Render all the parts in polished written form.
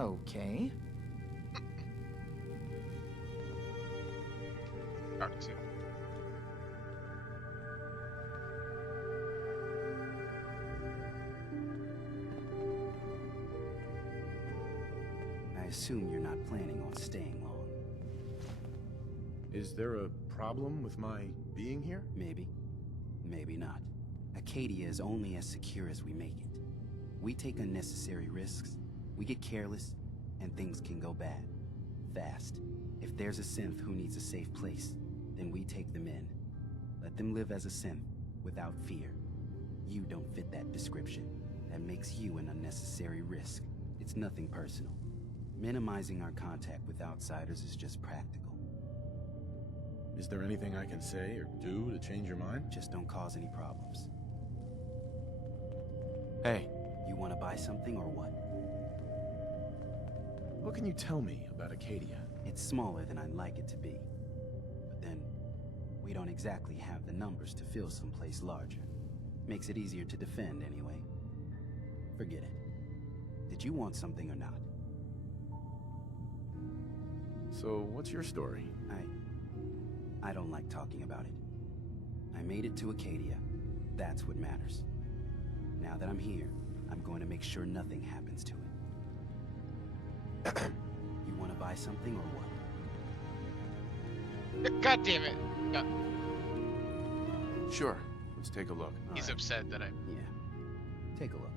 Okay. Talk to. I assume you're not planning on staying long. Is there a problem with my being here? Maybe. Maybe not. Acadia is only as secure as we make it. We take unnecessary risks, we get careless, and things can go bad. Fast. If there's a synth who needs a safe place, then we take them in. Let them live as a synth, without fear. You don't fit that description. That makes you an unnecessary risk. It's nothing personal. Minimizing our contact with outsiders is just practical. Is there anything I can say or do to change your mind? Just don't cause any problems. Hey, You want to buy something or what? what can you tell me about Acadia? It's smaller than I'd like it to be. But then, we don't exactly have the numbers to fill someplace larger. Makes it easier to defend anyway. Forget it. Did you want something or not? So, what's your story? I don't like talking about it. I made it to Acadia. That's what matters. Now that I'm here, I'm going to make sure nothing happens to it. You want to buy something or what? God damn it! Yeah, Sure, let's take a look. he's Alright. upset that I. Yeah. Take a look.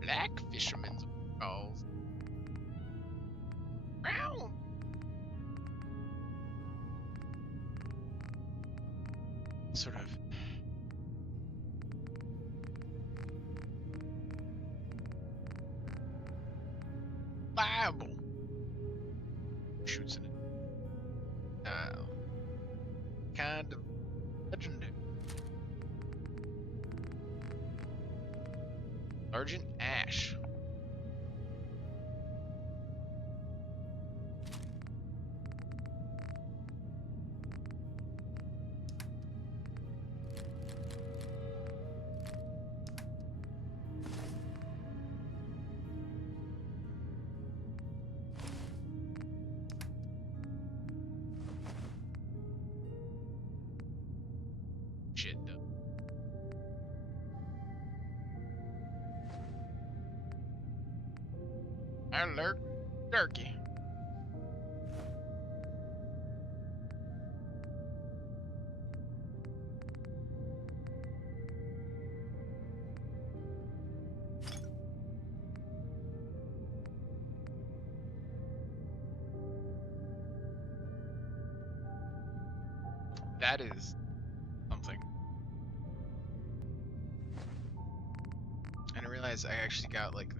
Black fisherman's balls. Brown. Sort of. Bible. Shoots in it. Kind of legendary. Sergeant Ash. Shit, though. Alert, turkey. That is something. I didn't realize I actually got like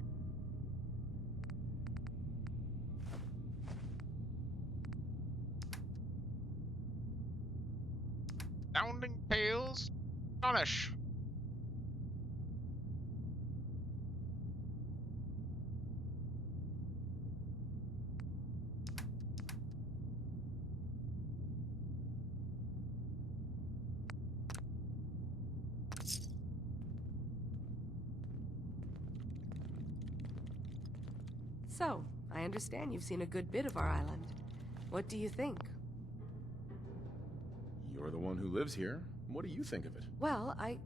sounding tales. Astonish. So, I understand you've seen a good bit of our island. What do you think? You're the one who lives here. What do you think of it? Well, I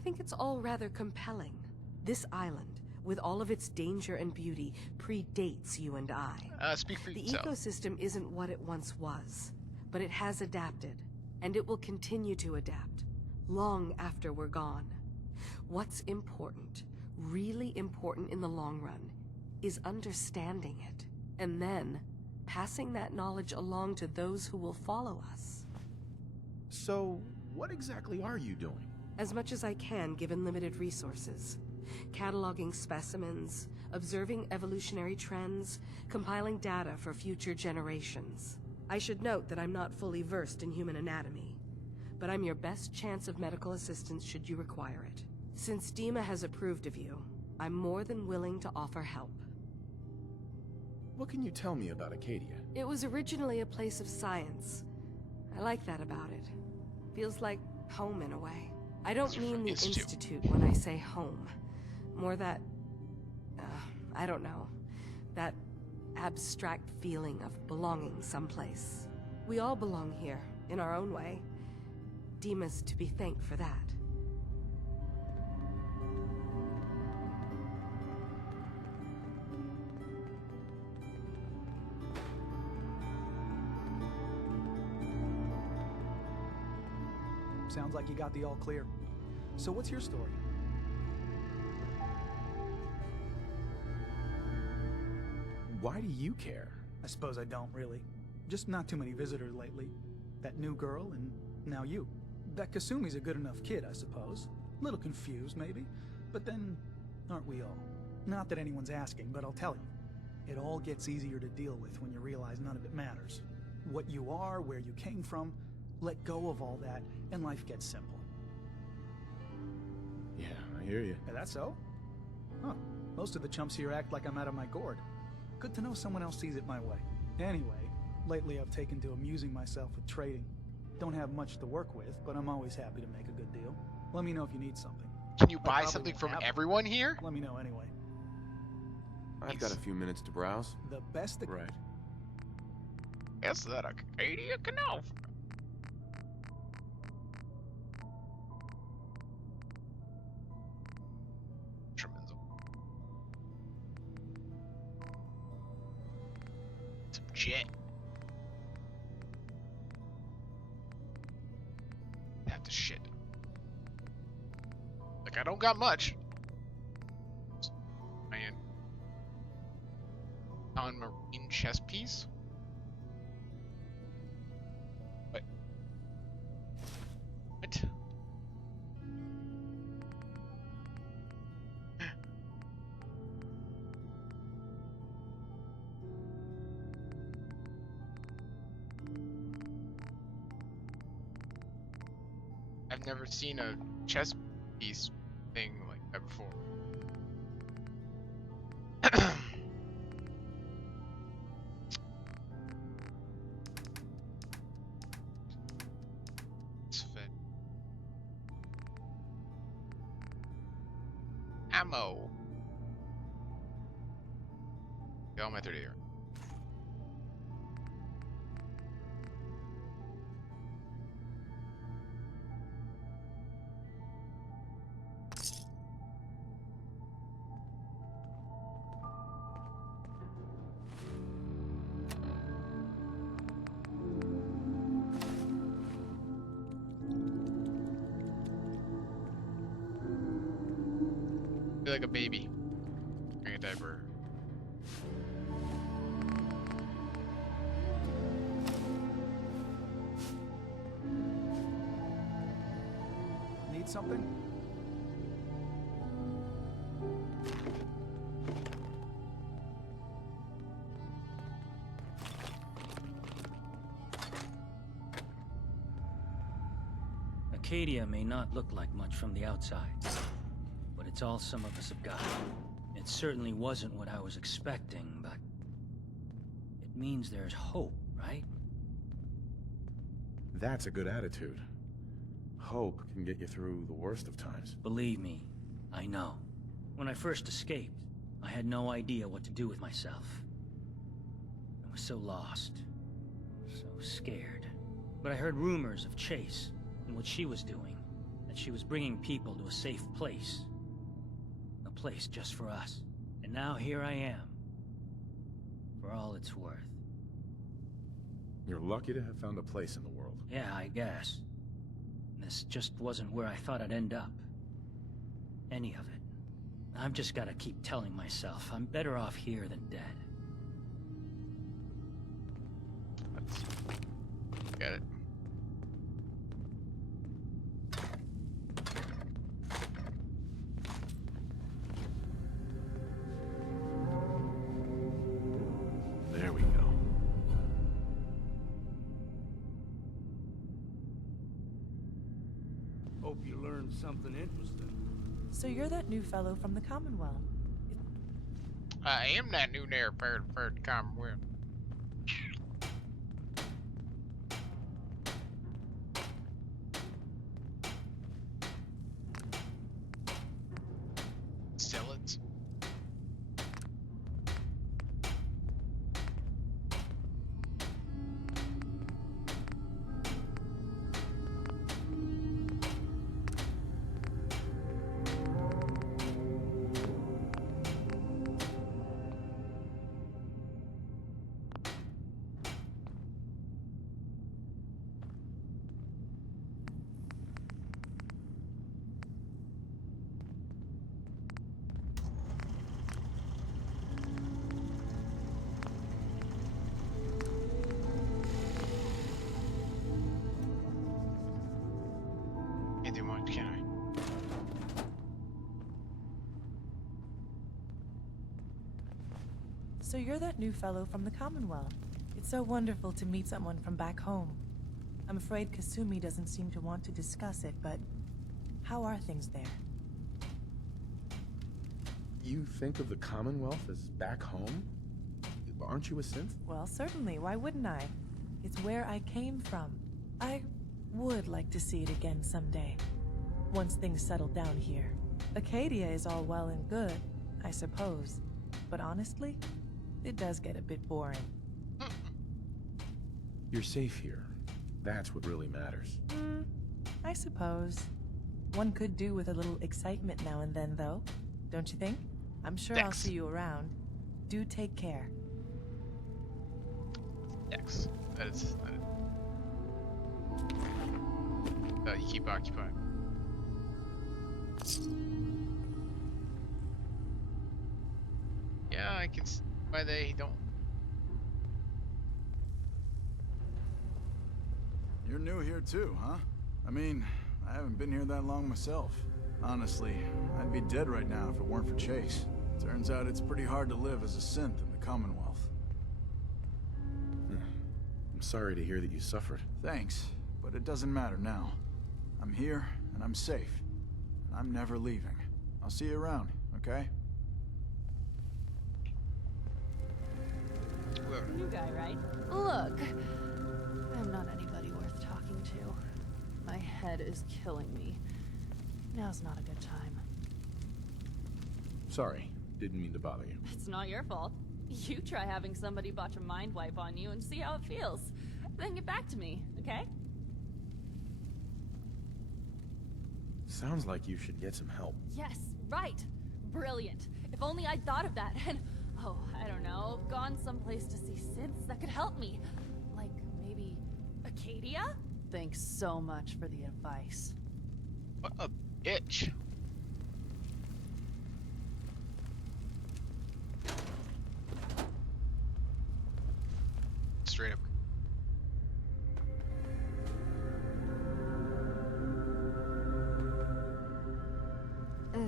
think it's all rather compelling. This island, with all of its danger and beauty, predates you and I. Speak for The yourself. ecosystem isn't what it once was, but it has adapted, and it will continue to adapt, long after we're gone. What's important, really important in the long run, is understanding it, and then passing that knowledge along to those who will follow us. So, what exactly are you doing? As much as I can given limited resources. Cataloging specimens, observing evolutionary trends, compiling data for future generations. I should note that I'm not fully versed in human anatomy, but I'm your best chance of medical assistance should you require it. Since Dima has approved of you, I'm more than willing to offer help. What can you tell me about Acadia? It was originally a place of science. I like that about it. Feels like home in a way. I don't Those are mean from the Institute. Institute when I say home. More that, I don't know, that abstract feeling of belonging someplace. We all belong here, in our own way. Demas to be thanked for that. Sounds like you got the all clear. So what's your story? Why do you care? I suppose I don't really. Just not too many visitors lately. That new girl, and now you. That Kasumi's a good enough kid, I suppose. Little confused, maybe. But then, aren't we all? Not that anyone's asking, but I'll tell you. It all gets easier to deal with when you realize none of it matters. What you are, where you came from, let go of all that, and life gets simple. Yeah, I hear you. Is that so? Huh. Most of the chumps here act like I'm out of my gourd. Good to know someone else sees it my way. Anyway, lately I've taken to amusing myself with trading. Don't have much to work with, but I'm always happy to make a good deal. Let me know if you need something. Can you I buy probably something won't from have it. everyone here? Let me know anyway. I've got a few minutes to browse. The best that... Right. Is that Acadia can offer? Tremendous. Some jet. Have to shit. Like, I don't got much. Man. Non-marine chess piece? What? What? I've never seen a chess piece thing like that before. It's fit. Ammo. Go method here. Feel like a baby. Wearing a diaper. Need something? Acadia may not look like much from the outside, but it's all some of us have got. It certainly wasn't what I was expecting, but it means there's hope, right? That's a good attitude. Hope can get you through the worst of times. Believe me, I know. When I first escaped, I had no idea what to do with myself. I was so lost, so scared. But I heard rumors of Chase and what she was doing, that she was bringing people to a safe place. A place just for us. And now here I am, for all it's worth. You're lucky to have found a place in the world. Yeah, I guess. This just wasn't where I thought I'd end up. Any of it. I've just gotta keep telling myself I'm better off here than dead. Got it. There we go. Hope you learned something interesting. So you're that new fellow from the Commonwealth. I am that new there, bird Commonwealth. So you're that new fellow from the Commonwealth. It's so wonderful to meet someone from back home. I'm afraid Kasumi doesn't seem to want to discuss it, but how are things there? You think of the Commonwealth as back home? Aren't you a synth? Well, certainly. Why wouldn't I? It's where I came from. I would like to see it again someday, once things settle down here. Acadia is all well and good, I suppose, but honestly, it does get a bit boring. You're safe here. That's what really matters. I suppose. One could do with a little excitement now and then, though. Don't you think? I'm sure I'll see you around. Do take care. X. That is. You keep occupied. Yeah, I can see why they don't. You're new here too, huh? I mean, I haven't been here that long myself. Honestly, I'd be dead right now if it weren't for Chase. Turns out it's pretty hard to live as a synth in the Commonwealth. I'm sorry to hear that you suffered. Thanks, but it doesn't matter now. I'm here, and I'm safe. And I'm never leaving. I'll see you around, okay? New guy, right? Look, I'm not anybody worth talking to. My head is killing me. Now's not a good time. Sorry, didn't mean to bother you. It's not your fault. You try having somebody botch a mind wipe on you and see how it feels. Then get back to me, okay? Sounds like you should get some help. Yes, right. Brilliant. If only I'd thought of that and, oh, I don't know, gone someplace to see synths that could help me. Like, maybe Acadia? Thanks so much for the advice. What a bitch. Straight up. Ugh,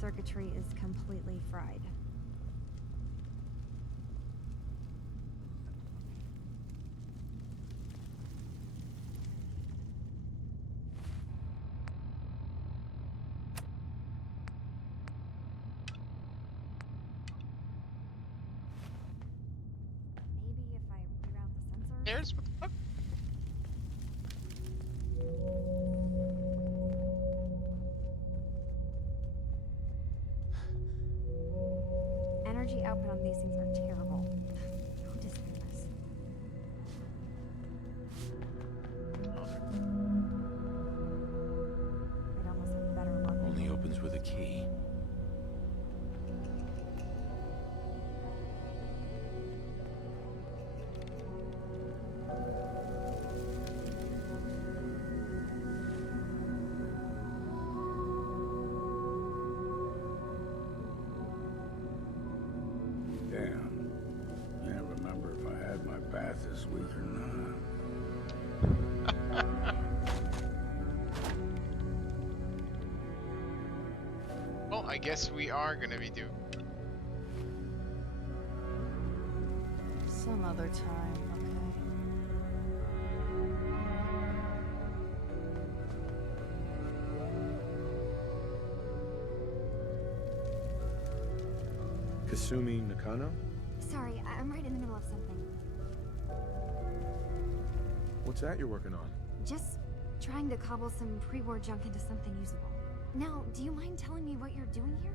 circuitry is completely fried. Maybe if I reroute the sensors? There's what the fuck? Energy output on these things are terrible. Who designed this? I'd almost have better luck. Only opens with a key. Damn. Can't remember if I had my bath this week or not. Well, I guess we are gonna be doing. Some other time, okay? Kasumi Nakano? Sorry, I'm right in the middle of something. What's that you're working on? Just trying to cobble some pre-war junk into something usable. Now, do you mind telling me what you're doing here?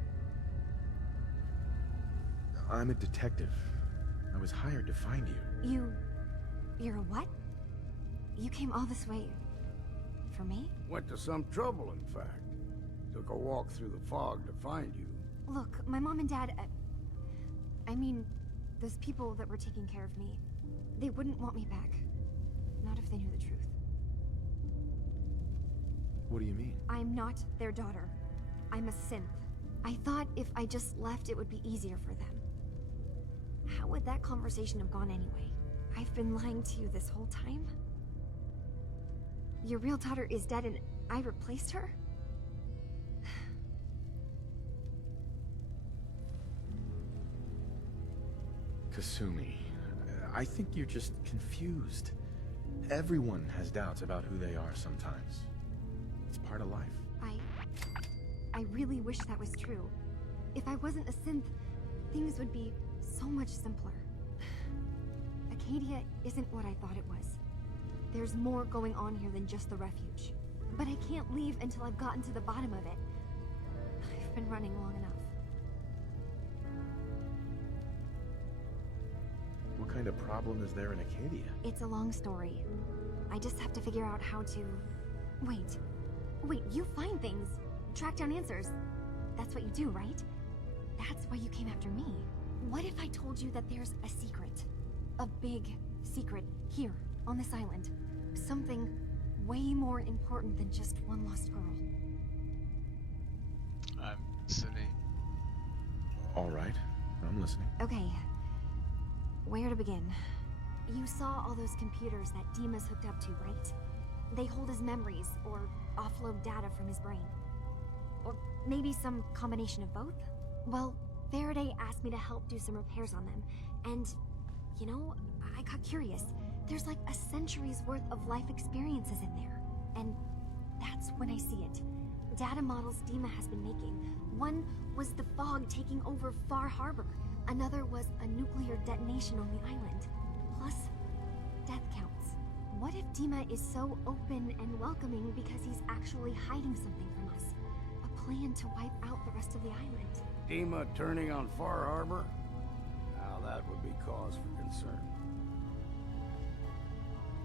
I'm a detective. I was hired to find you. You're a what? You came all this way... for me? Went to some trouble, in fact. Took a walk through the fog to find you. Look, my mom and dad... I mean, those people that were taking care of me, they wouldn't want me back. Not if they knew the truth. What do you mean? I'm not their daughter. I'm a synth. I thought if I just left, it would be easier for them. How would that conversation have gone anyway? I've been lying to you this whole time? Your real daughter is dead and I replaced her? Kasumi, I think you're just confused. Everyone has doubts about who they are sometimes. It's part of life. I really wish that was true. If I wasn't a synth, things would be so much simpler. Acadia isn't what I thought it was. There's more going on here than just the refuge. But I can't leave until I've gotten to the bottom of it. I've been running long enough. What kind of problem is there in Acadia? It's a long story. I just have to figure out how to... Wait, you find things. Track down answers. That's what you do, right? That's why you came after me. What if I told you that there's a secret? A big secret here, on this island. Something way more important than just one lost girl. I'm listening. All right, I'm listening. Okay. Where to begin? You saw all those computers that Dima's hooked up to, right? They hold his memories, or offload data from his brain. Or maybe some combination of both? Well, Faraday asked me to help do some repairs on them, and, you know, I got curious. There's like a century's worth of life experiences in there, and that's when I see it. Data models Dima has been making. One was the fog taking over Far Harbor. Another was a nuclear detonation on the island. Plus, death counts. What if Dima is so open and welcoming because he's actually hiding something from us? A plan to wipe out the rest of the island. Dima turning on Far Harbor? Now that would be cause for concern.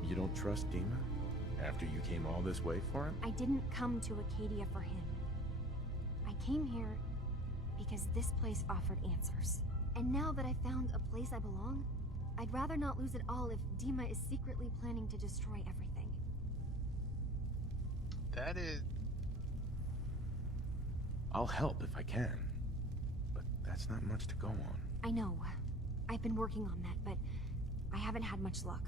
You don't trust Dima? After you came all this way for him? I didn't come to Acadia for him. I came here because this place offered answers. And now that I've found a place I belong, I'd rather not lose it all if Dima is secretly planning to destroy everything. That is... I'll help if I can. But that's not much to go on. I know. I've been working on that, but I haven't had much luck.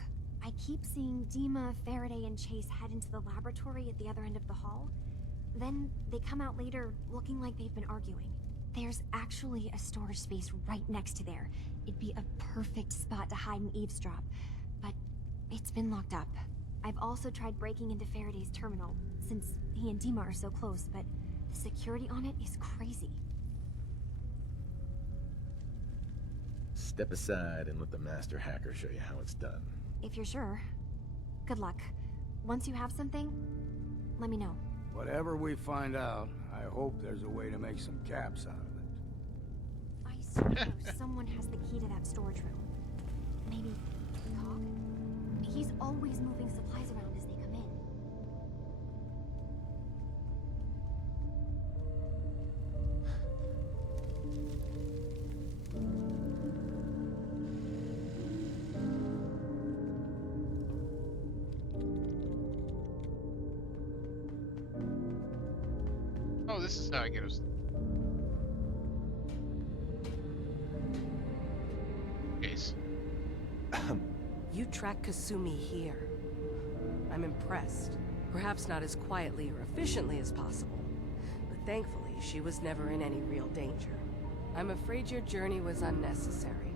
I keep seeing Dima, Faraday, and Chase head into the laboratory at the other end of the hall. Then they come out later looking like they've been arguing. There's actually a storage space right next to there. It'd be a perfect spot to hide and eavesdrop, but it's been locked up. I've also tried breaking into Faraday's terminal, since he and Dima are so close, but the security on it is crazy. Step aside and let the master hacker show you how it's done. If you're sure. Good luck. Once you have something, let me know. Whatever we find out, I hope there's a way to make some caps out of it. I swear someone has the key to that storage room. Maybe Cog? He's always moving supplies around as they come in. Oh, this is how I get us. Case. You track Kasumi here. I'm impressed. Perhaps not as quietly or efficiently as possible, but thankfully she was never in any real danger. I'm afraid your journey was unnecessary.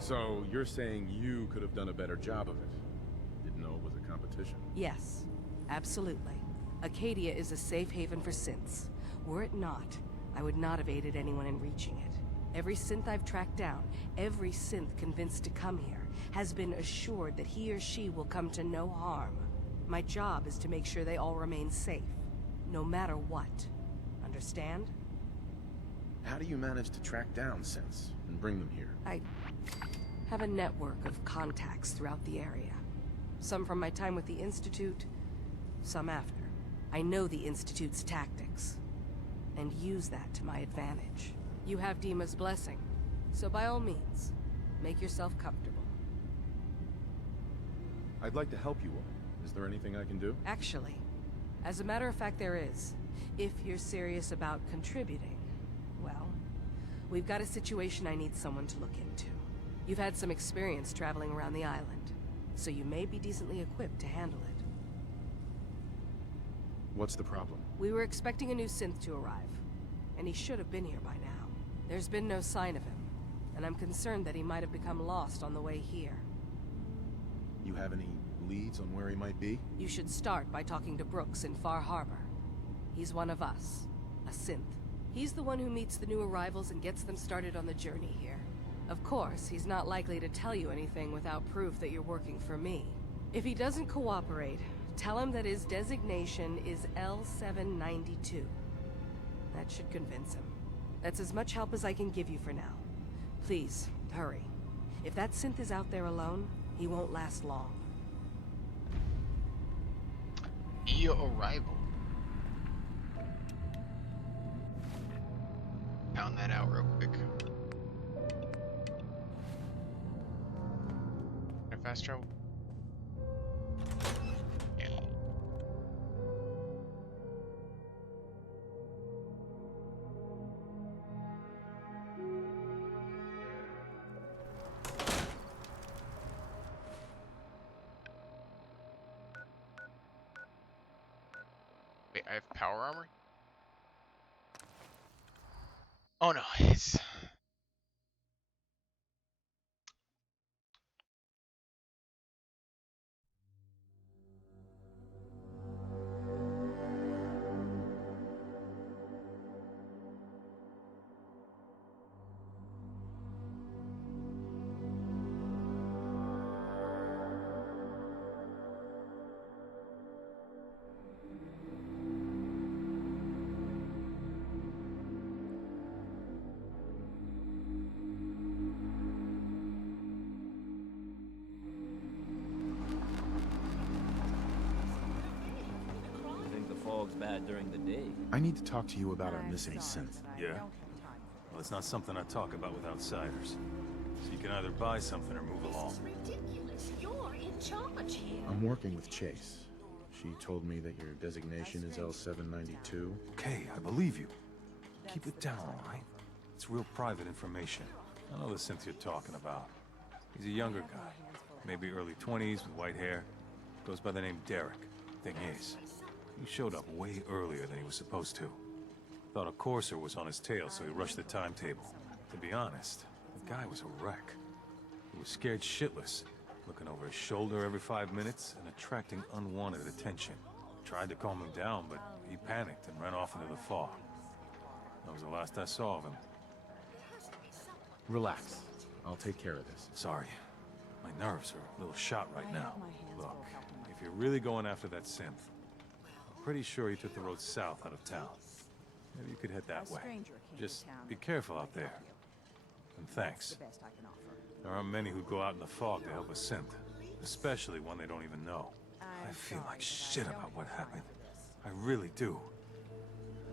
So, you're saying you could have done a better job of it? Didn't know it was a competition? Yes, absolutely. Acadia is a safe haven for synths. Were it not, I would not have aided anyone in reaching it. Every synth I've tracked down, every synth convinced to come here, has been assured that he or she will come to no harm. My job is to make sure they all remain safe, no matter what. Understand? How do you manage to track down synths and bring them here? I have a network of contacts throughout the area. Some from my time with the Institute, some after. I know the Institute's tactics, and use that to my advantage. You have Dima's blessing, so by all means, make yourself comfortable. I'd like to help you all. Is there anything I can do? Actually, as a matter of fact there is. If you're serious about contributing, well, we've got a situation I need someone to look into. You've had some experience traveling around the island, so you may be decently equipped to handle it. What's the problem? We were expecting a new synth to arrive, and he should have been here by now. There's been no sign of him. and I'm concerned that he might have become lost on the way here. You have any leads on where he might be? You should start by talking to Brooks in Far Harbor. He's one of us, a synth. He's the one who meets the new arrivals and gets them started on the journey here. Of course, he's not likely to tell you anything without proof that you're working for me. If he doesn't cooperate, tell him that his designation is L792. That should convince him. That's as much help as I can give you for now. Please, hurry. If that synth is out there alone, he won't last long. Your arrival. Found that out real quick. Can I fast travel? Yeah. Wait, I have power armor? Oh no, it's... Bad during the day. I need to talk to you about our missing synth. Yeah? Well, it's not something I talk about with outsiders. So you can either buy something or move along. This is ridiculous. You're in charge here. I'm working with Chase. She told me that your designation is L792. Okay, I believe you. Keep it down, all right? It's real private information. I know the synth you're talking about. He's a younger guy. Maybe early 20s with white hair. Goes by the name Derek. Thing is, he showed up way earlier than he was supposed to. Thought a courser was on his tail, so he rushed the timetable. To be honest, the guy was a wreck. He was scared shitless, looking over his shoulder every 5 minutes and attracting unwanted attention. Tried to calm him down, but he panicked and ran off into the fog. That was the last I saw of him. Relax. I'll take care of this. Sorry. My nerves are a little shot right now. Look, if you're really going after that synth, I'm pretty sure he took the road south out of town. Maybe you could head that way. Just be careful out there. And thanks. There aren't many who go out in the fog to help a synth, especially one they don't even know. I feel like shit about what happened. I really do.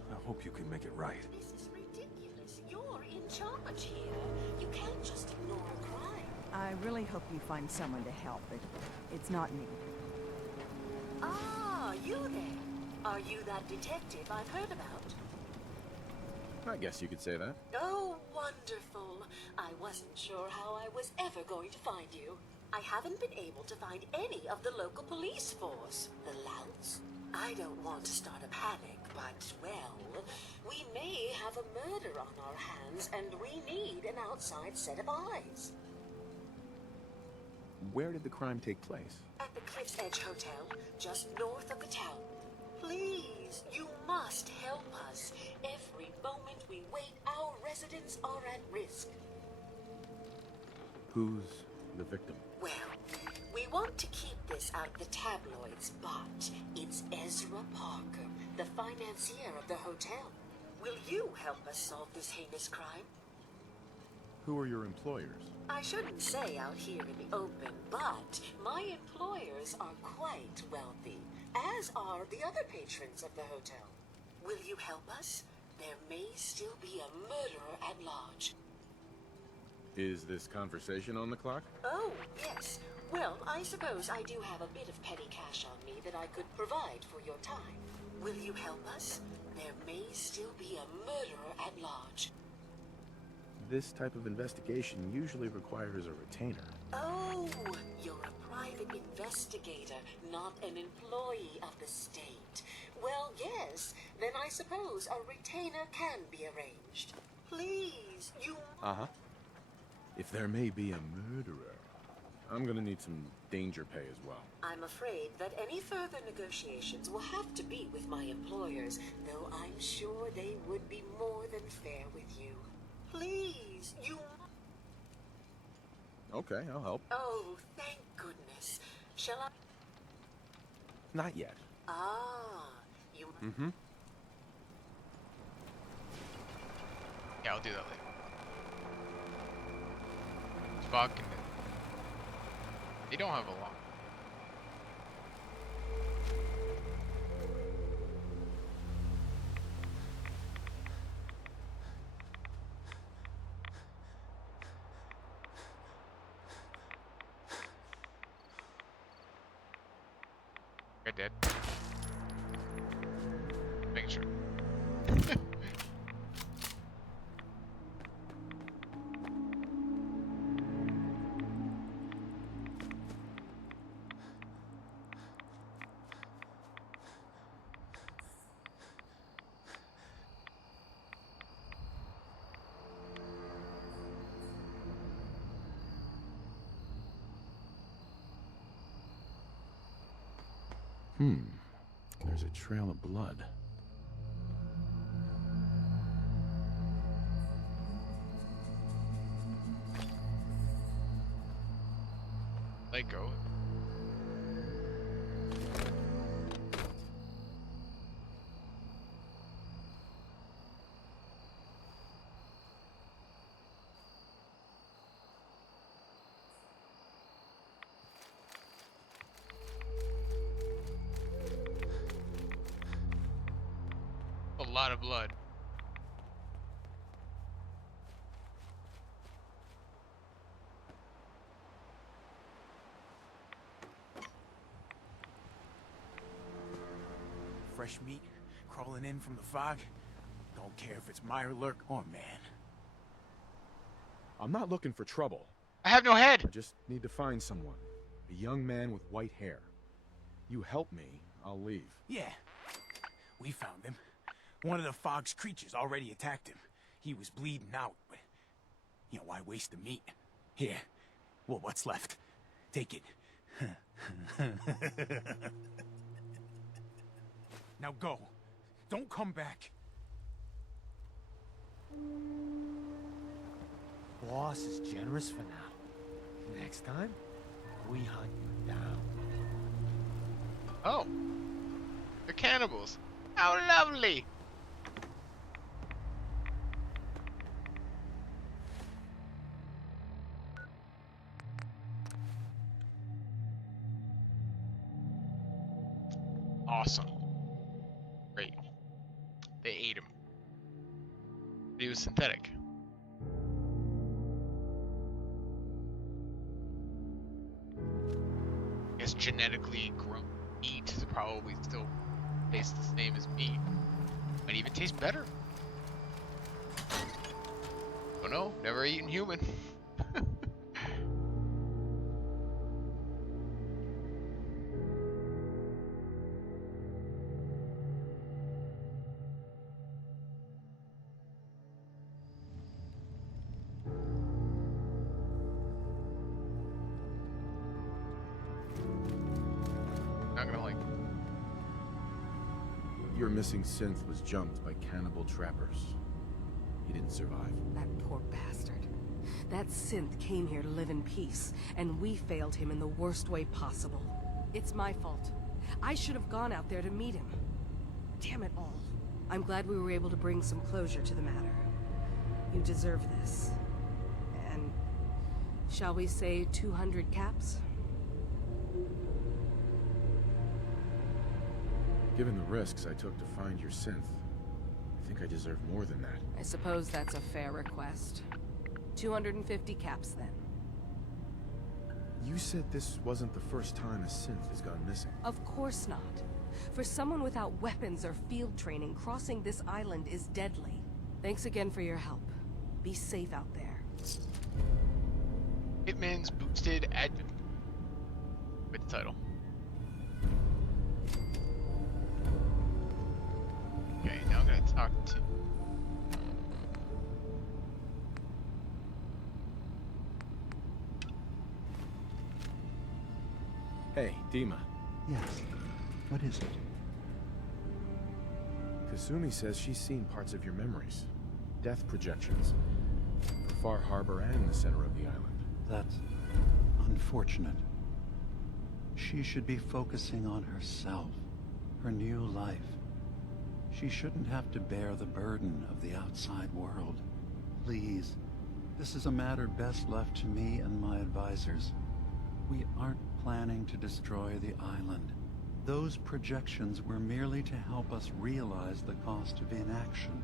I hope you can make it right. This is ridiculous. You're in charge here. You can't just ignore a crime. I really hope you find someone to help, but it's not me. Ah, you there. Are you that detective I've heard about? I guess you could say that. Oh, wonderful. I wasn't sure how I was ever going to find you. I haven't been able to find any of the local police force. The louts? I don't want to start a panic, but, well, we may have a murder on our hands, and we need an outside set of eyes. Where did the crime take place? At the Cliff's Edge Hotel, just north of the town. Please, you must help us. Every moment we wait, our residents are at risk. Who's the victim? Well, we want to keep this out of the tabloids, but it's Ezra Parker, the financier of the hotel. Will you help us solve this heinous crime? Who are your employers? I shouldn't say out here in the open, but my employers are quite wealthy, as are the other patrons of the hotel. Will you help us? There may still be a murderer at large. Is this conversation on the clock? Oh, yes. Well, I suppose I do have a bit of petty cash on me that I could provide for your time. Will you help us? There may still be a murderer at large. This type of investigation usually requires a retainer. Oh, you're a private investigator, not an employee of the state. Well, yes, then I suppose a retainer can be arranged. Please, you... Uh-huh. If there may be a murderer, I'm gonna need some danger pay as well. I'm afraid that any further negotiations will have to be with my employers, though I'm sure they would be more than fair with you. Please, you... Okay, I'll help. Oh, thank goodness. Shall I... Not yet. Ah, you... Mm-hmm. Yeah, I'll do that later. Fucking it. They don't have a lot. You're dead. Making sure. There's a trail of blood. Let go. A lot of blood. Fresh meat crawling in from the fog. Don't care if it's Meyer Lurk or man. I'm not looking for trouble. I have no head. I just need to find someone. A young man with white hair. You help me, I'll leave. Yeah, we found him. One of the fog's creatures already attacked him. He was bleeding out, but, you know, why waste the meat? Here, well, what's left? Take it. Now go. Don't come back. Boss is generous for now. Next time, we hunt you down. Oh. They're cannibals. How lovely. Awesome. Great. They ate him. He was synthetic. I guess genetically grown meat is probably still tastes the same as meat. Might even taste better. Oh no, never eaten human. Not gonna like. Your missing synth was jumped by cannibal trappers. He didn't survive. That poor bastard. That synth came here to live in peace, and we failed him in the worst way possible. It's my fault. I should have gone out there to meet him. Damn it all. I'm glad we were able to bring some closure to the matter. You deserve this. And shall we say 200 caps? Given the risks I took to find your synth, I think I deserve more than that. I suppose that's a fair request. 250 caps, then. You said this wasn't the first time a synth has gone missing. Of course not. For someone without weapons or field training, crossing this island is deadly. Thanks again for your help. Be safe out there. Hitman's boosted admin. With the title. Okay, now I'm gonna talk to... Hey, Dima. Yes. What is it? Kasumi says she's seen parts of your memories. Death projections. For Far Harbor and the center of the island. That's unfortunate. She should be focusing on herself, her new life. She shouldn't have to bear the burden of the outside world. Please, this is a matter best left to me and my advisors. We aren't planning to destroy the island. Those projections were merely to help us realize the cost of inaction.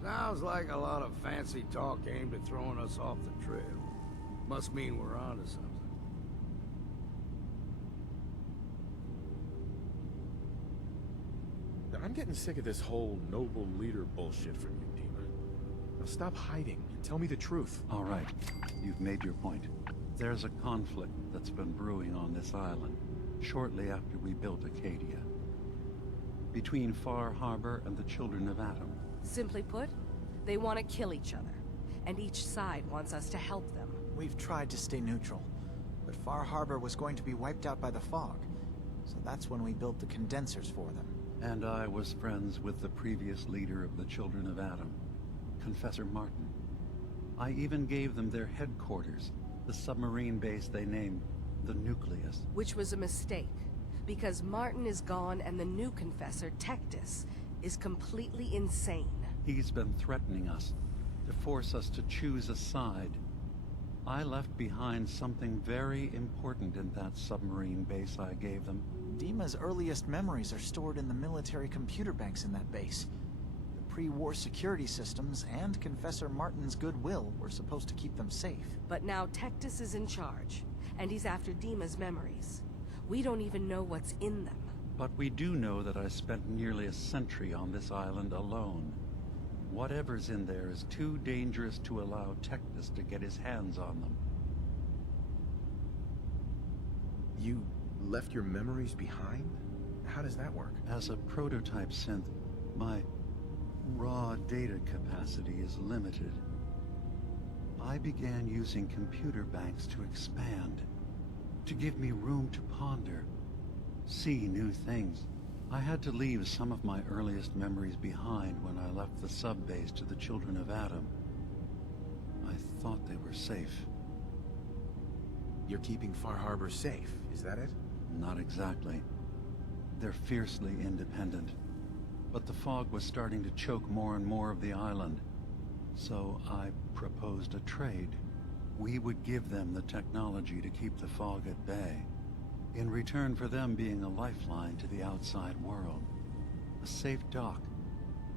Sounds like a lot of fancy talk aimed at throwing us off the trail. Must mean we're onto something. Now, I'm getting sick of this whole noble leader bullshit from you, Dima. Now stop hiding and tell me the truth. All right, you've made your point. There's a conflict that's been brewing on this island, shortly after we built Acadia. Between Far Harbor and the Children of Atom. Simply put, they want to kill each other, and each side wants us to help them. We've tried to stay neutral, but Far Harbor was going to be wiped out by the fog, so that's when we built the condensers for them. And I was friends with the previous leader of the Children of Atom, Confessor Martin. I even gave them their headquarters, the submarine base they named the Nucleus. Which was a mistake, because Martin is gone and the new Confessor, Tectus, is completely insane. He's been threatening us, to force us to choose a side. I left behind something very important in that submarine base I gave them. Dima's earliest memories are stored in the military computer banks in that base. The pre-war security systems and Confessor Martin's goodwill were supposed to keep them safe. But now Tectus is in charge, and he's after Dima's memories. We don't even know what's in them. But we do know that I spent nearly a century on this island alone. Whatever's in there is too dangerous to allow Tectus to get his hands on them. You left your memories behind? How does that work? As a prototype synth, my raw data capacity is limited. I began using computer banks to expand, to give me room to ponder, see new things. I had to leave some of my earliest memories behind when I left the sub-base to the Children of Atom. I thought they were safe. You're keeping Far Harbor safe, is that it? Not exactly. They're fiercely independent. But the fog was starting to choke more and more of the island. So I proposed a trade. We would give them the technology to keep the fog at bay, in return for them being a lifeline to the outside world. A safe dock,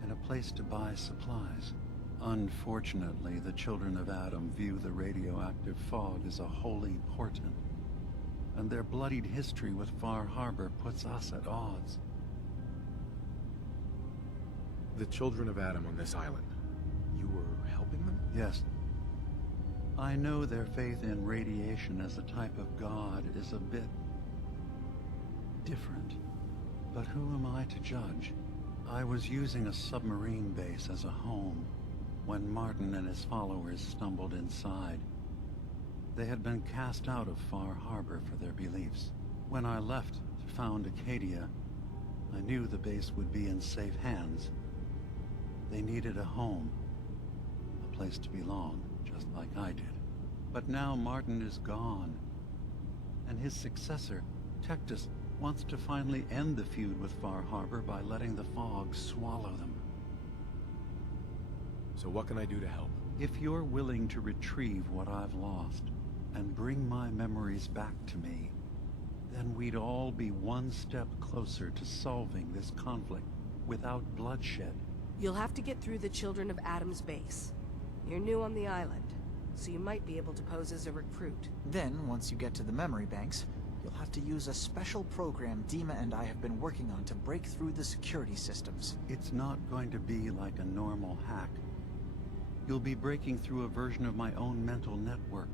and a place to buy supplies. Unfortunately, the Children of Atom view the radioactive fog as a holy portent, and their bloodied history with Far Harbor puts us at odds. The Children of Atom on this island, you were helping them? Yes. I know their faith in radiation as a type of god is a bit different, but who am I to judge? I was using a submarine base as a home when Martin and his followers stumbled inside. They had been cast out of Far Harbor for their beliefs. When I left to found Acadia, I knew the base would be in safe hands. They needed a home, a place to belong, just like I did. But now Martin is gone, and his successor, Tectus, wants to finally end the feud with Far Harbor by letting the fog swallow them. So what can I do to help? If you're willing to retrieve what I've lost, and bring my memories back to me, then we'd all be one step closer to solving this conflict without bloodshed. You'll have to get through the Children of Atom's base. You're new on the island, so you might be able to pose as a recruit. Then, once you get to the memory banks, you'll have to use a special program Dima and I have been working on to break through the security systems. It's not going to be like a normal hack. You'll be breaking through a version of my own mental network.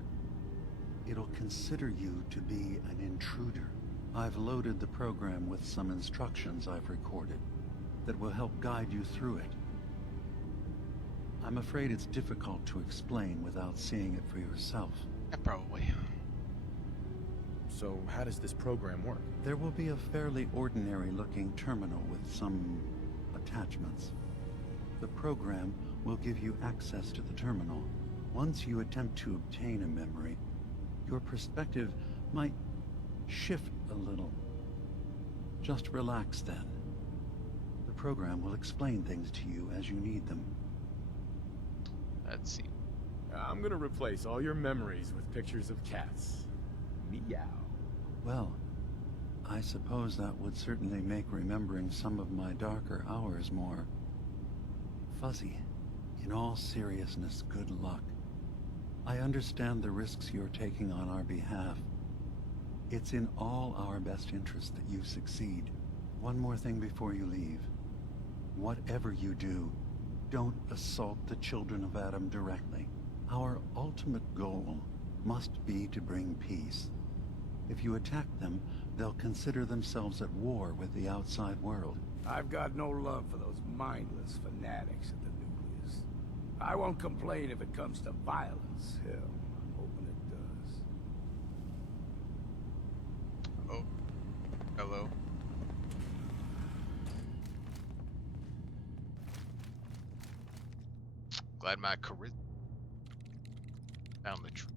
It'll consider you to be an intruder. I've loaded the program with some instructions I've recorded that will help guide you through it. I'm afraid it's difficult to explain without seeing it for yourself. Yeah, probably. So how does this program work? There will be a fairly ordinary-looking terminal with some attachments. The program will give you access to the terminal. Once you attempt to obtain a memory, your perspective might shift a little. Just relax then. The program will explain things to you as you need them. Let's see. I'm gonna replace all your memories with pictures of cats. Meow. Well, I suppose that would certainly make remembering some of my darker hours more fuzzy. In all seriousness, good luck. I understand the risks you're taking on our behalf. It's in all our best interest that you succeed. One more thing before you leave. Whatever you do, don't assault the children of Adam directly. Our ultimate goal must be to bring peace. If you attack them, they'll consider themselves at war with the outside world. I've got no love for those mindless fanatics at the nucleus. I won't complain if it comes to violence. Hell, I'm hoping it does. Oh. Hello. Glad my charisma found the truth.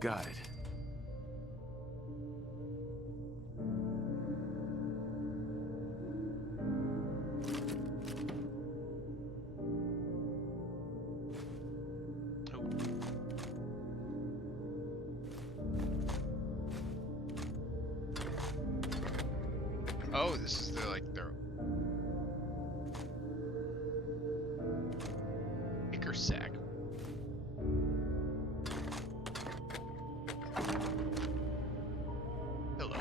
Got it. Oh, this is their acre sack. Hello.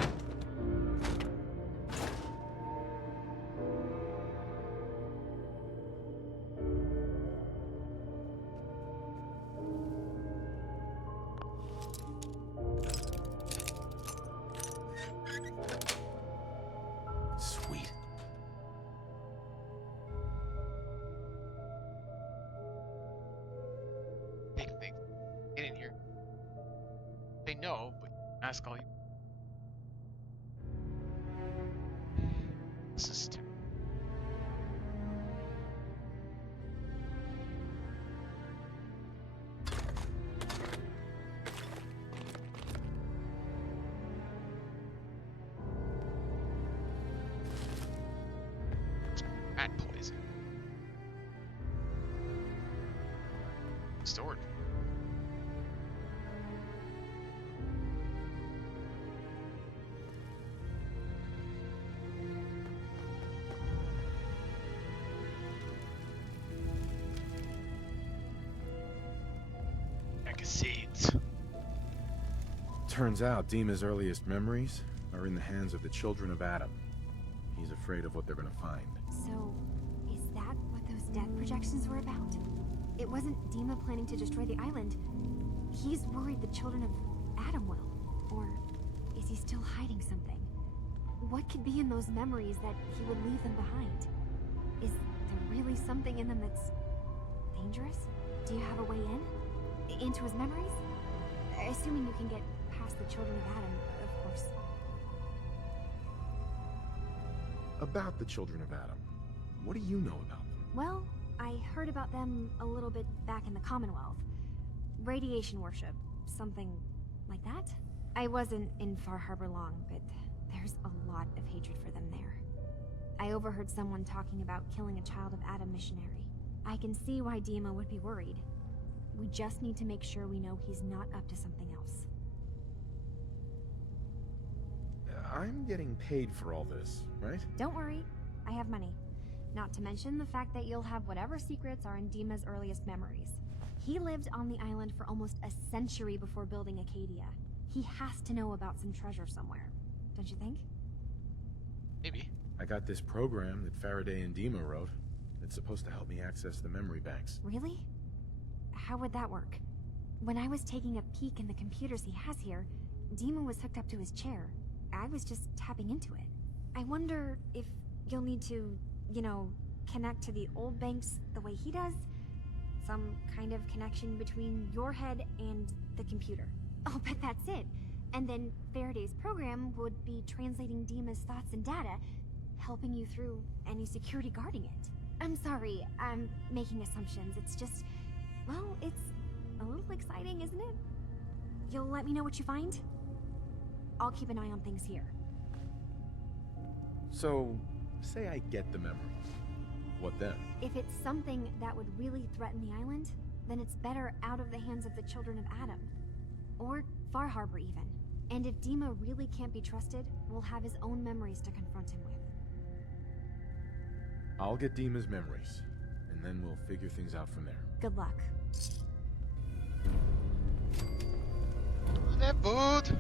Sweet. Big thing. Get in here. They know, but ask all you. This is terrible. Rat poison. Stored. Seeds. Turns out Dima's earliest memories are in the hands of the children of Adam. He's afraid of what they're gonna find. So, is that what those death projections were about? It wasn't Dima planning to destroy the island. He's worried the children of Adam will. Or is he still hiding something? What could be in those memories that he would leave them behind? Is there really something in them that's dangerous? Do you have a way in? Into his memories? Assuming you can get past the children of Adam, of course. About the children of Adam, what do you know about them? Well, I heard about them a little bit back in the Commonwealth. Radiation worship, something like that? I wasn't in Far Harbor long, but there's a lot of hatred for them there. I overheard someone talking about killing a child of Adam missionary. I can see why Dima would be worried. We just need to make sure we know he's not up to something else. I'm getting paid for all this, right? Don't worry, I have money. Not to mention the fact that you'll have whatever secrets are in Dima's earliest memories. He lived on the island for almost a century before building Acadia. He has to know about some treasure somewhere, don't you think? Maybe. I got this program that Faraday and Dima wrote. It's supposed to help me access the memory banks. Really? How would that work? When I was taking a peek in the computers he has here, Dima was hooked up to his chair. I was just tapping into it. I wonder if you'll need to, you know, connect to the old banks the way he does? Some kind of connection between your head and the computer. Oh, but that's it. And then Faraday's program would be translating Dima's thoughts and data, helping you through any security guarding it. I'm sorry, I'm making assumptions. It's just, well, it's a little exciting, isn't it? You'll let me know what you find? I'll keep an eye on things here. So, say I get the memories. What then? If it's something that would really threaten the island, then it's better out of the hands of the children of Adam. Or Far Harbor, even. And if Dima really can't be trusted, we'll have his own memories to confront him with. I'll get Dima's memories, and then we'll figure things out from there. Good luck. That boat!